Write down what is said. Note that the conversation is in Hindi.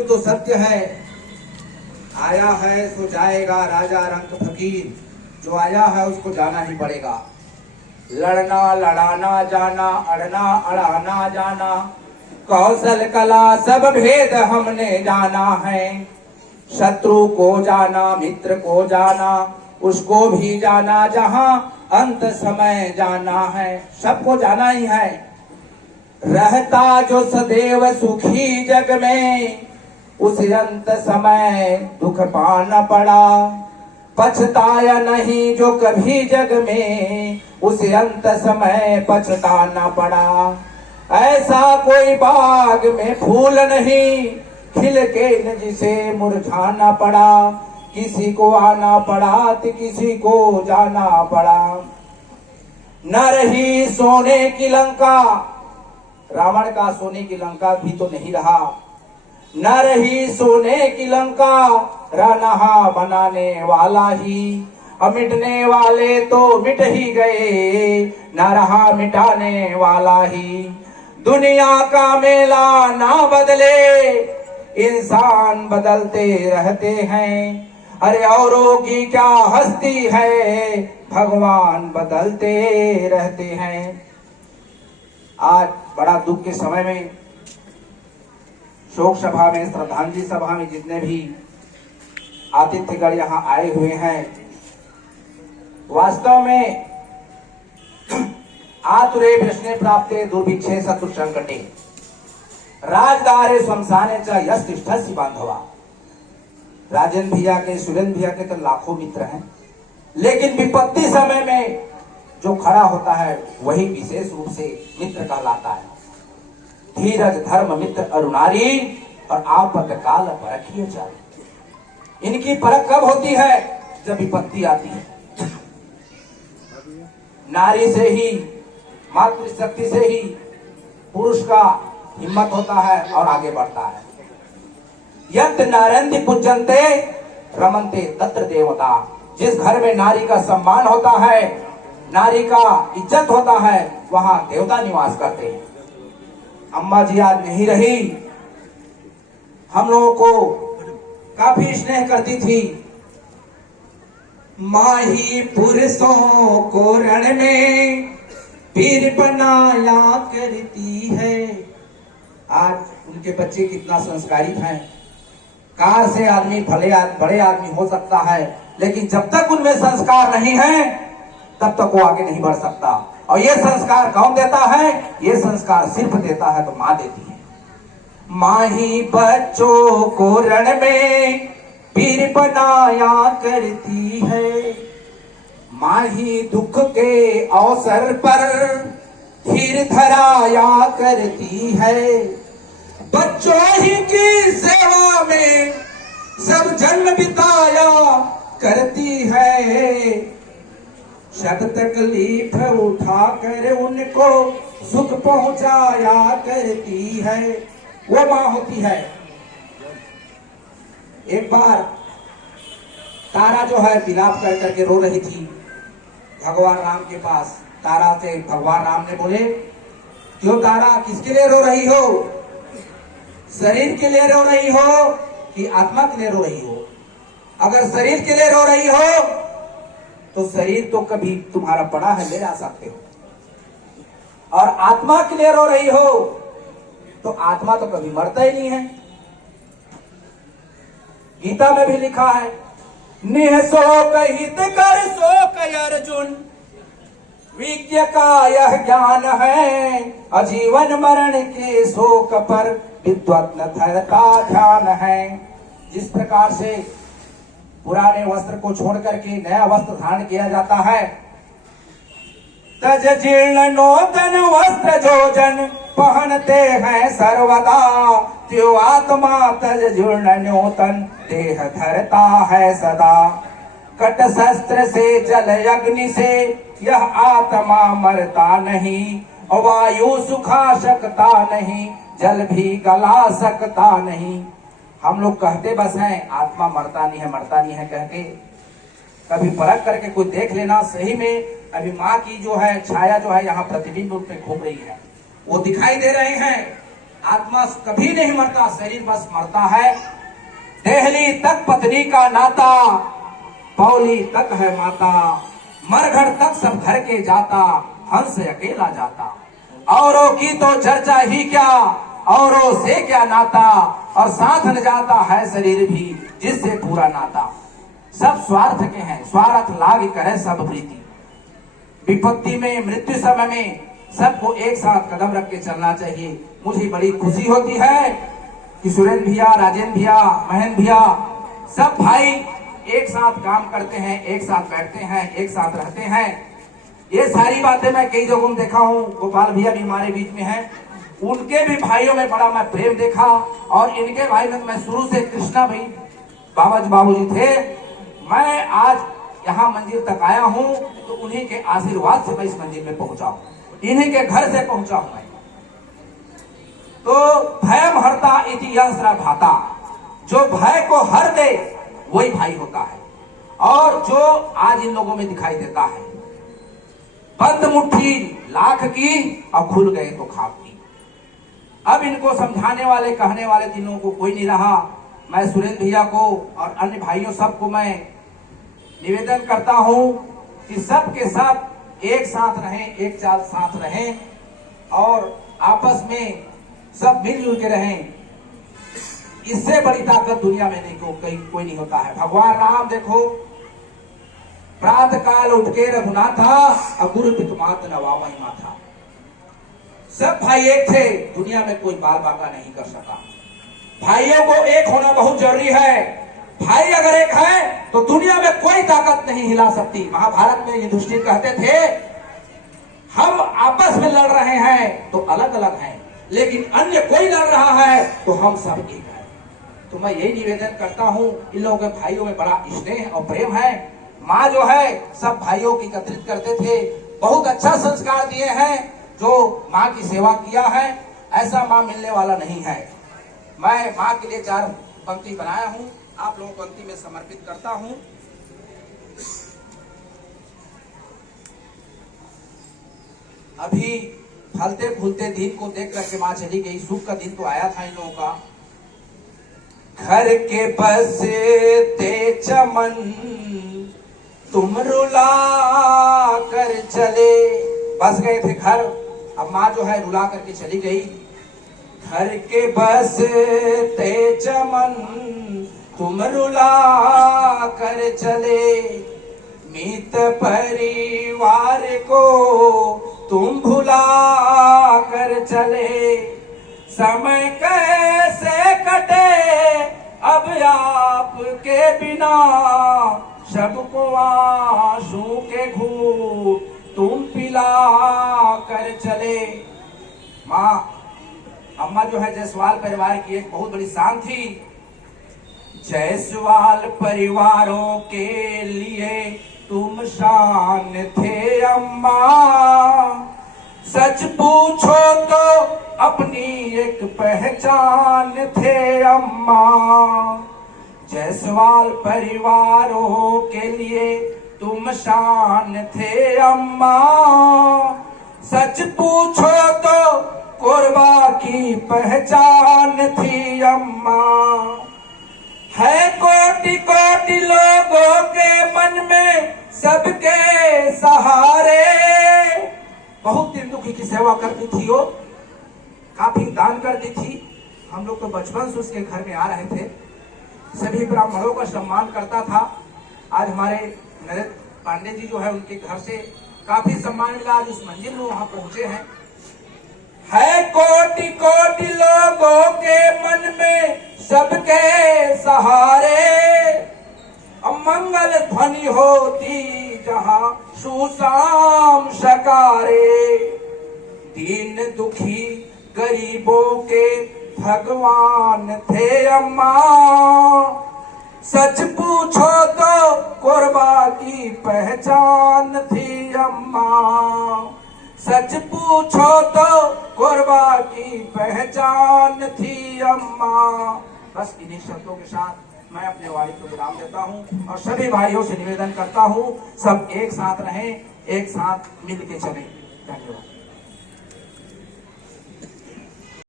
मृत्यु तो सत्य है, आया है सो जाएगा, राजा रंक फकीर, जो आया है उसको जाना ही पड़ेगा। लड़ना लड़ाना जाना, अड़ना अड़ाना जाना, कौशल कला सब भेद हमने जाना है। शत्रु को जाना, मित्र को जाना, उसको भी जाना, जहां अंत समय जाना है। सबको जाना ही है। रहता जो सदैव सुखी जग में, उस अंत समय दुख पाना पड़ा। पछताया नहीं जो कभी जग में, उसे अंत समय पछताना पड़ा। ऐसा कोई बाग में फूल नहीं, खिल के न जिसे मुरझाना पड़ा। किसी को आना पड़ा तो किसी को जाना पड़ा। न रही सोने की लंका, रावण का सोने की लंका भी तो नहीं रहा। न रही सोने की लंका, रहा बनाने वाला ही। मिटने वाले तो मिट ही गए, न रहा मिटाने वाला ही। दुनिया का मेला ना बदले, इंसान बदलते रहते हैं। अरे औरों की क्या हस्ती है, भगवान बदलते रहते हैं। आज बड़ा दुख के समय में, शोक सभा में, श्रद्धांजलि सभा में जितने भी आतिथ्यगण यहाँ आए हुए हैं, वास्तव में आतुरे प्रश्ने प्राप्ते दुर्भिक्षे शत्रु संकटे राजदारे शमशाने च यष्टिष्ठसि बांधवा। राजन भैया के, सुरेंद्र भैया के तो लाखों मित्र हैं, लेकिन विपत्ति समय में जो खड़ा होता है वही विशेष रूप से मित्र कहलाता है। धीरज धर्म मित्र अरुणारी, और आपद काल परखिए चारी। इनकी परख कब होती है? जब विपत्ति आती है। नारी से ही, मातृशक्ति से ही पुरुष का हिम्मत होता है और आगे बढ़ता है। यत् नारंति पूजन्ते रमन्ते तत्र देवता। जिस घर में नारी का सम्मान होता है, नारी का इज्जत होता है, वहां देवता निवास करते हैं। अम्मा जी आज नहीं रही, हम लोगों को काफी स्नेह करती थी। माही पुरुषों को रण में वीर बनाया करती है। आज उनके बच्चे कितना संस्कारित हैं। कार से आदमी बड़े आदमी हो सकता है, लेकिन जब तक उनमें संस्कार नहीं है तब तक वो आगे नहीं बढ़ सकता। और ये संस्कार कौन देता है? ये संस्कार सिर्फ देता है तो माँ देती है। माँ ही बच्चों को रण में वीर बनाया करती है। माँ ही दुख के अवसर पर धीर धराया करती है। बच्चों ही की सेवा में सब जन्म बिताया करती है। शत तकलीफ उठाकर उनको सुख पहुंचाया करती है। वो माँ होती है। एक बार तारा जो है विलाप कर करके रो रही थी भगवान राम के पास। तारा से भगवान राम ने बोले, क्यों तारा, किसके लिए रो रही हो? शरीर के लिए रो रही हो कि आत्मा के लिए रो रही हो? अगर शरीर के लिए रो रही हो तो शरीर तो कभी तुम्हारा पड़ा है, ले आ सकते हो। और आत्मा के लिए रो रही हो तो आत्मा तो कभी मरता ही नहीं है। गीता में भी लिखा है, निह शोक हित कर शोक अर्जुन, विज्ञ का यह ज्ञान है। अजीवन मरण के शोक पर विद्वत न धरता ध्यान है। जिस प्रकार से पुराने वस्त्र को छोड़ करके नया वस्त्र धारण किया जाता है, तज जीर्ण नूतन वस्त्र जो जन पहनते हैं सर्वदा, त्यो आत्मा तज जीर्ण नूतन देह धरता है सदा। कट शस्त्र से जल अग्नि से यह आत्मा मरता नहीं, वायु सुखा सकता नहीं, जल भी गला सकता नहीं। हम लोग कहते बस हैं आत्मा मरता नहीं है, मरता नहीं है कहते। कभी परख करके कोई देख लेना, सही में अभी माँ की जो है छाया जो है यहाँ प्रतिबिंब रूप में घूम रही है, वो दिखाई दे रहे हैं। आत्मा कभी नहीं मरता, शरीर बस मरता है। देहली तक पत्नी का नाता, पौली तक है माता, मरघट तक सब घर के जाता, हंस अकेला जाता। औरों की तो चर्चा ही क्या, औरों से क्या नाता, और साथ न जाता है शरीर भी जिससे पूरा नाता। सब स्वार्थ के हैं, स्वार्थ लाग करे सब प्रीति। विपत्ति में, मृत्यु समय में सबको एक साथ कदम रख के चलना चाहिए। मुझे बड़ी खुशी होती है कि सुरेंद्र भैया, राजेंद्र भैया, महेंद्र भैया सब भाई एक साथ काम करते हैं, एक साथ बैठते हैं, एक साथ रहते हैं। ये सारी बातें मैं कई जगहों में देखा हूँ। गोपाल भैया भी हमारे बीच में हैं, उनके भी भाइयों में बड़ा मैं प्रेम देखा, और इनके भाई में मैं शुरू से कृष्णा भाई बाबूजी थे। मैं आज यहाँ मंदिर तक आया हूँ तो उन्हीं के आशीर्वाद से मैं इस मंदिर में पहुंचा हूँ, इन्हीं के घर से पहुंचा हूँ मैं। तो भयम हरता इति यंत्र भाता, जो भय को हर दे वही भाई होता है। और जो आज इन लोगों में दिखाई देता है, बंद मुट्ठी लाख की और खुल गए तो खाप की। अब इनको समझाने वाले, कहने वाले तीनों को कोई नहीं रहा। मैं सुरेंद्र भैया को और अन्य भाइयों सबको मैं निवेदन करता हूं कि सब के सब एक साथ रहें, एक साथ रहें और आपस में सब मिलजुल के रहें। इससे बड़ी ताकत दुनिया में नहीं कोई नहीं होता है। भगवान राम देखो, प्रातः काल उठ के रघुनाथा, अगुरु पितुमात नवामहि माथा। सब भाई एक थे, दुनिया में कोई बाल बांका नहीं कर सका। भाइयों को एक होना बहुत जरूरी है। भाई अगर एक है तो दुनिया में कोई ताकत नहीं हिला सकती। महाभारत में युधिष्ठिर कहते थे, हम आपस में लड़ रहे हैं तो अलग अलग हैं, लेकिन अन्य कोई लड़ रहा है तो हम सब एक हैं। तो मैं यही निवेदन करता हूं, इन लोगों के भाइयों में बड़ा स्नेह और प्रेम है। माँ जो है सब भाइयों की एकत्रित करते थे, बहुत अच्छा संस्कार दिए हैं। जो माँ की सेवा किया है ऐसा माँ मिलने वाला नहीं है। मैं माँ के लिए 4 पंक्ति बनाया हूँ, आप लोगों को पंक्ति में समर्पित करता हूँ। अभी फलते फूलते दिन को देख करके माँ चली गई। सुख का दिन तो आया था इन लोगों का। घर के बसते चमन तुम रुला कर चले। बस गए थे घर, अब माँ जो है रुला करके चली गई। घर के बसते चमन तुम रुला कर चले, मीत परिवार को तुम भुला कर चले। समय कैसे कटे अब आपके बिना, सबको आंसू के घूंट तुम पिला कर चले। माँ अम्मा जो है जायसवाल परिवार की एक बहुत बड़ी शान थी। जायसवाल परिवारों के लिए तुम शान थे अम्मा, सच पूछो तो अपनी एक पहचान थे अम्मा। जायसवाल परिवारों के लिए तुम शान थे अम्मा, सच पूछो तो कोरबा की पहचान थी अम्मा। है कोटि कोटि लोगों के मन में सबके सहारे, बहुत दिन दुखी की सेवा करती थी वो, काफी दान करती थी। हम लोग तो बचपन से उसके घर में आ रहे थे, सभी ब्राह्मणों का सम्मान करता था। आज हमारे नरेंद्र पांडे जी जो है उनके घर से काफी सम्मान मिला, आज उस मंजिल में वहां पहुंचे हैं। है कोटि कोटि लोगों के मन में सबके सहारे, मंगल ध्वनि होती जहां सुशाम शकारे। दीन दुखी गरीबों के भगवान थे अम्मा, सच पूछो तो कोरबा की पहचान थी अम्मा। सच पूछो तो कोरबा की पहचान थी अम्मा। बस इन्हीं शब्दों के साथ मैं अपने वाणी को विराम देता हूँ और सभी भाइयों से निवेदन करता हूँ, सब एक साथ रहें, एक साथ मिल के चलें। धन्यवाद।